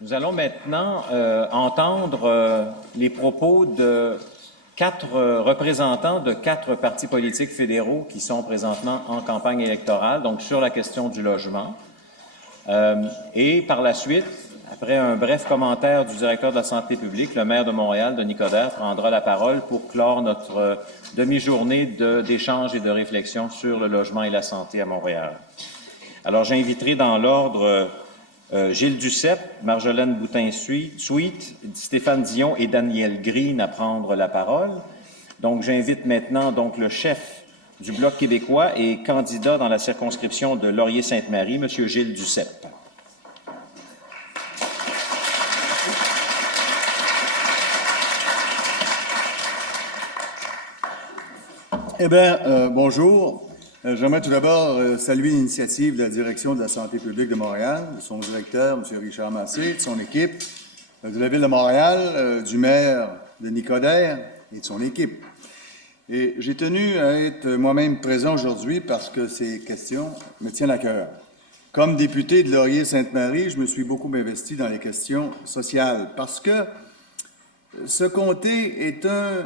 Nous allons maintenant entendre les propos de 4 représentants de 4 partis politiques fédéraux qui sont présentement en campagne électorale, donc sur la question du logement. Et par la suite, après un bref commentaire du directeur de la santé publique, le maire de Montréal, Denis Coderre, prendra la parole pour clore notre demi-journée d'échange et de réflexion sur le logement et la santé à Montréal. Alors, j'inviterai dans l'ordre Gilles Duceppe, Marjolaine Boutin-Sweet, Stéphane Dion et Daniel Green à prendre la parole. Donc, j'invite maintenant le chef du Bloc québécois et candidat dans la circonscription de Laurier-Sainte-Marie, M. Gilles Duceppe. Eh bien, bonjour. J'aimerais tout d'abord saluer l'initiative de la Direction de la santé publique de Montréal, de son directeur, M. Richard Massé, de son équipe, de la Ville de Montréal, du maire Denis Coderre et de son équipe. Et j'ai tenu à être moi-même présent aujourd'hui parce que ces questions me tiennent à cœur. Comme député de Laurier-Sainte-Marie, je me suis beaucoup investi dans les questions sociales parce que ce comté est un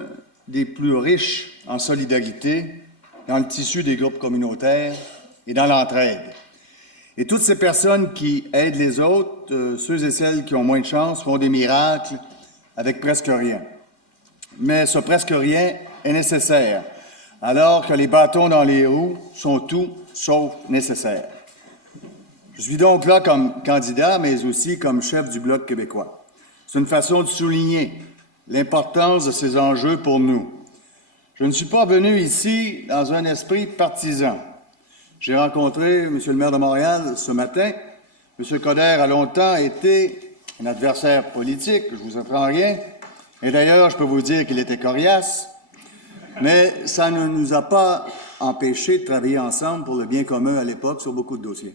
des plus riches en solidarité dans le tissu des groupes communautaires et dans l'entraide. Et toutes ces personnes qui aident les autres, ceux et celles qui ont moins de chance, font des miracles avec presque rien. Mais ce presque rien est nécessaire, alors que les bâtons dans les roues sont tout sauf nécessaires. Je suis donc là comme candidat, mais aussi comme chef du Bloc québécois. C'est une façon de souligner l'importance de ces enjeux pour nous. Je ne suis pas venu ici dans un esprit partisan. J'ai rencontré M. le maire de Montréal ce matin. M. Coderre a longtemps été un adversaire politique, je vous apprends rien. Et d'ailleurs, je peux vous dire qu'il était coriace. Mais ça ne nous a pas empêchés de travailler ensemble pour le bien commun à l'époque sur beaucoup de dossiers.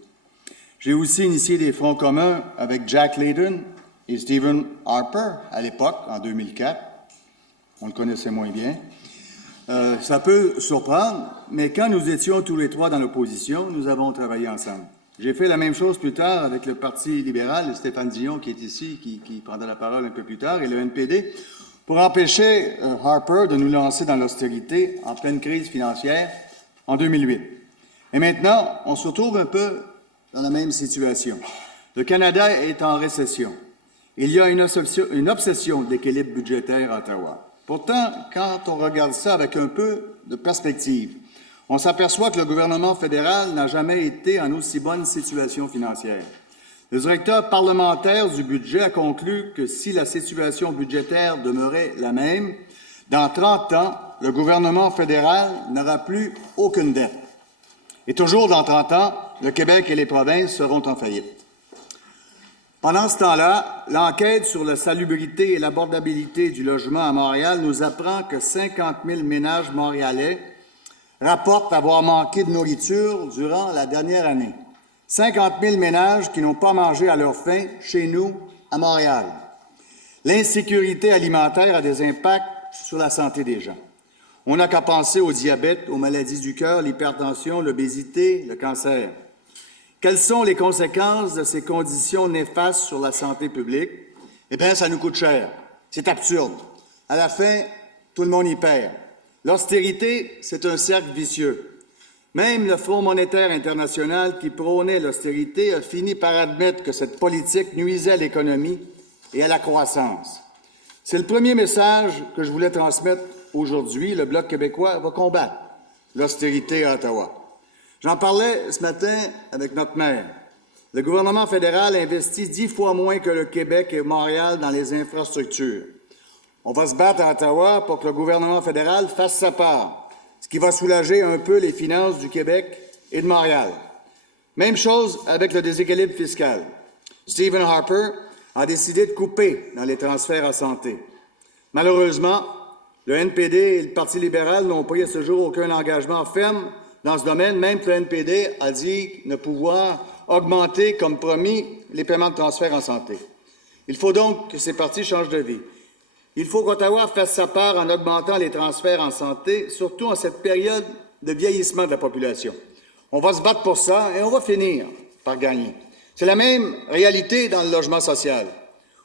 J'ai aussi initié des fronts communs avec Jack Layton et Stephen Harper à l'époque, en 2004. On le connaissait moins bien. Ça peut surprendre, mais quand nous étions tous les trois dans l'opposition, nous avons travaillé ensemble. J'ai fait la même chose plus tard avec le Parti libéral, Stéphane Dion qui est ici, qui prendra la parole un peu plus tard, et le NPD, pour empêcher Harper de nous lancer dans l'austérité en pleine crise financière en 2008. Et maintenant, on se retrouve un peu dans la même situation. Le Canada est en récession. Il y a une obsession de l'équilibre budgétaire à Ottawa. Pourtant, quand on regarde ça avec un peu de perspective, on s'aperçoit que le gouvernement fédéral n'a jamais été en aussi bonne situation financière. Le directeur parlementaire du budget a conclu que si la situation budgétaire demeurait la même, dans 30 ans, le gouvernement fédéral n'aura plus aucune dette. Et toujours dans 30 ans, le Québec et les provinces seront en faillite. Pendant ce temps-là, l'enquête sur la salubrité et l'abordabilité du logement à Montréal nous apprend que 50 000 ménages montréalais rapportent avoir manqué de nourriture durant la dernière année. 50 000 ménages qui n'ont pas mangé à leur faim chez nous, à Montréal. L'insécurité alimentaire a des impacts sur la santé des gens. On n'a qu'à penser au diabète, aux maladies du cœur, l'hypertension, l'obésité, le cancer. Quelles sont les conséquences de ces conditions néfastes sur la santé publique? Eh bien, ça nous coûte cher. C'est absurde. À la fin, tout le monde y perd. L'austérité, c'est un cercle vicieux. Même le Fonds monétaire international qui prônait l'austérité a fini par admettre que cette politique nuisait à l'économie et à la croissance. C'est le premier message que je voulais transmettre aujourd'hui. Le Bloc québécois va combattre l'austérité à Ottawa. J'en parlais ce matin avec notre maire. Le gouvernement fédéral investit 10 fois moins que le Québec et Montréal dans les infrastructures. On va se battre à Ottawa pour que le gouvernement fédéral fasse sa part, ce qui va soulager un peu les finances du Québec et de Montréal. Même chose avec le déséquilibre fiscal. Stephen Harper a décidé de couper dans les transferts à santé. Malheureusement, le NPD et le Parti libéral n'ont pris à ce jour aucun engagement ferme dans ce domaine, même que le NPD a dit ne pouvoir augmenter, comme promis, les paiements de transfert en santé. Il faut donc que ces partis changent de vie. Il faut qu'Ottawa fasse sa part en augmentant les transferts en santé, surtout en cette période de vieillissement de la population. On va se battre pour ça et on va finir par gagner. C'est la même réalité dans le logement social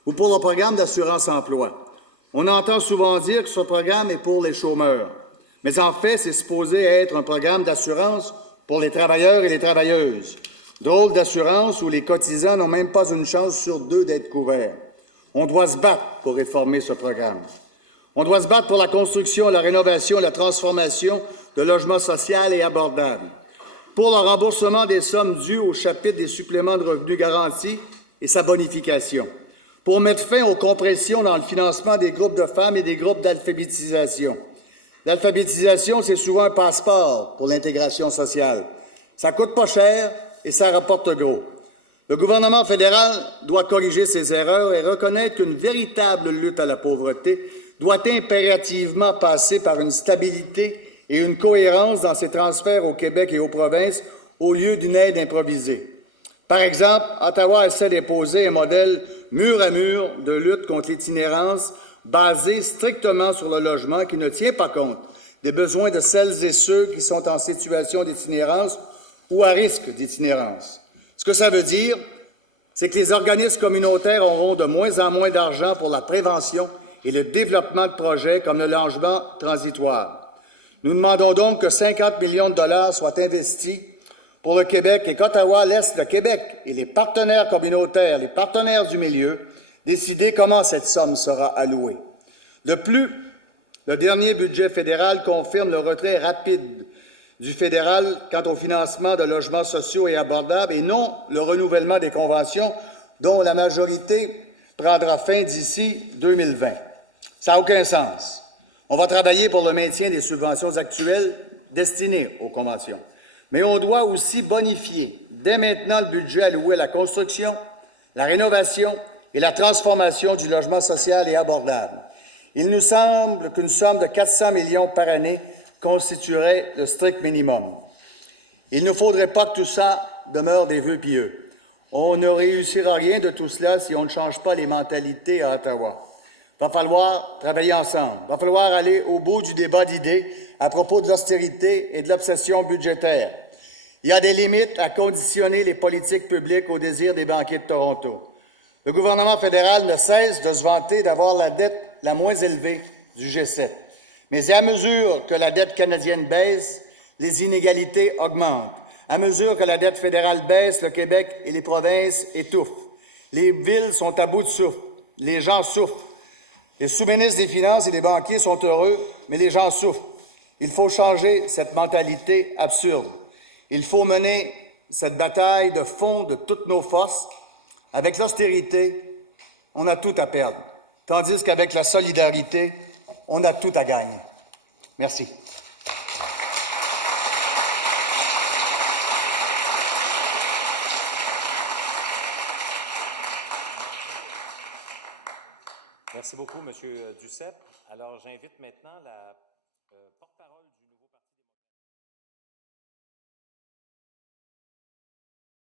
ou pour le programme d'assurance-emploi. On entend souvent dire que ce programme est pour les chômeurs, mais en fait, c'est supposé être un programme d'assurance pour les travailleurs et les travailleuses. Drôle d'assurance où les cotisants n'ont même pas une chance sur deux d'être couverts. On doit se battre pour réformer ce programme. On doit se battre pour la construction, la rénovation, la transformation de logements sociaux et abordables, pour le remboursement des sommes dues au chapitre des suppléments de revenus garantis et sa bonification, pour mettre fin aux compressions dans le financement des groupes de femmes et des groupes d'alphabétisation. L'alphabétisation, c'est souvent un passeport pour l'intégration sociale. Ça coûte pas cher et ça rapporte gros. Le gouvernement fédéral doit corriger ses erreurs et reconnaître qu'une véritable lutte à la pauvreté doit impérativement passer par une stabilité et une cohérence dans ses transferts au Québec et aux provinces au lieu d'une aide improvisée. Par exemple, Ottawa essaie d'imposer un modèle mur à mur de lutte contre l'itinérance basé strictement sur le logement qui ne tient pas compte des besoins de celles et ceux qui sont en situation d'itinérance ou à risque d'itinérance. Ce que ça veut dire, c'est que les organismes communautaires auront de moins en moins d'argent pour la prévention et le développement de projets comme le logement transitoire. Nous demandons donc que 50 millions de dollars soient investis pour le Québec et qu'Ottawa laisse le Québec et les partenaires communautaires, les partenaires du milieu, décider comment cette somme sera allouée. De plus, le dernier budget fédéral confirme le retrait rapide du fédéral quant au financement de logements sociaux et abordables et non le renouvellement des conventions dont la majorité prendra fin d'ici 2020. Ça n'a aucun sens. On va travailler pour le maintien des subventions actuelles destinées aux conventions. Mais on doit aussi bonifier dès maintenant le budget alloué à la construction, la rénovation et la transformation du logement social et abordable. Il nous semble qu'une somme de 400 millions par année constituerait le strict minimum. Il ne faudrait pas que tout ça demeure des vœux pieux. On ne réussira rien de tout cela si on ne change pas les mentalités à Ottawa. Il va falloir travailler ensemble. Il va falloir aller au bout du débat d'idées à propos de l'austérité et de l'obsession budgétaire. Il y a des limites à conditionner les politiques publiques au désir des banquiers de Toronto. Le gouvernement fédéral ne cesse de se vanter d'avoir la dette la moins élevée du G7. Mais à mesure que la dette canadienne baisse, les inégalités augmentent. À mesure que la dette fédérale baisse, le Québec et les provinces étouffent. Les villes sont à bout de souffle. Les gens souffrent. Les sous-ministres des Finances et les banquiers sont heureux, mais les gens souffrent. Il faut changer cette mentalité absurde. Il faut mener cette bataille de fond de toutes nos forces. Avec l'austérité, on a tout à perdre, tandis qu'avec la solidarité, on a tout à gagner. Merci. Merci beaucoup, M. Duceppe. Alors, j'invite maintenant la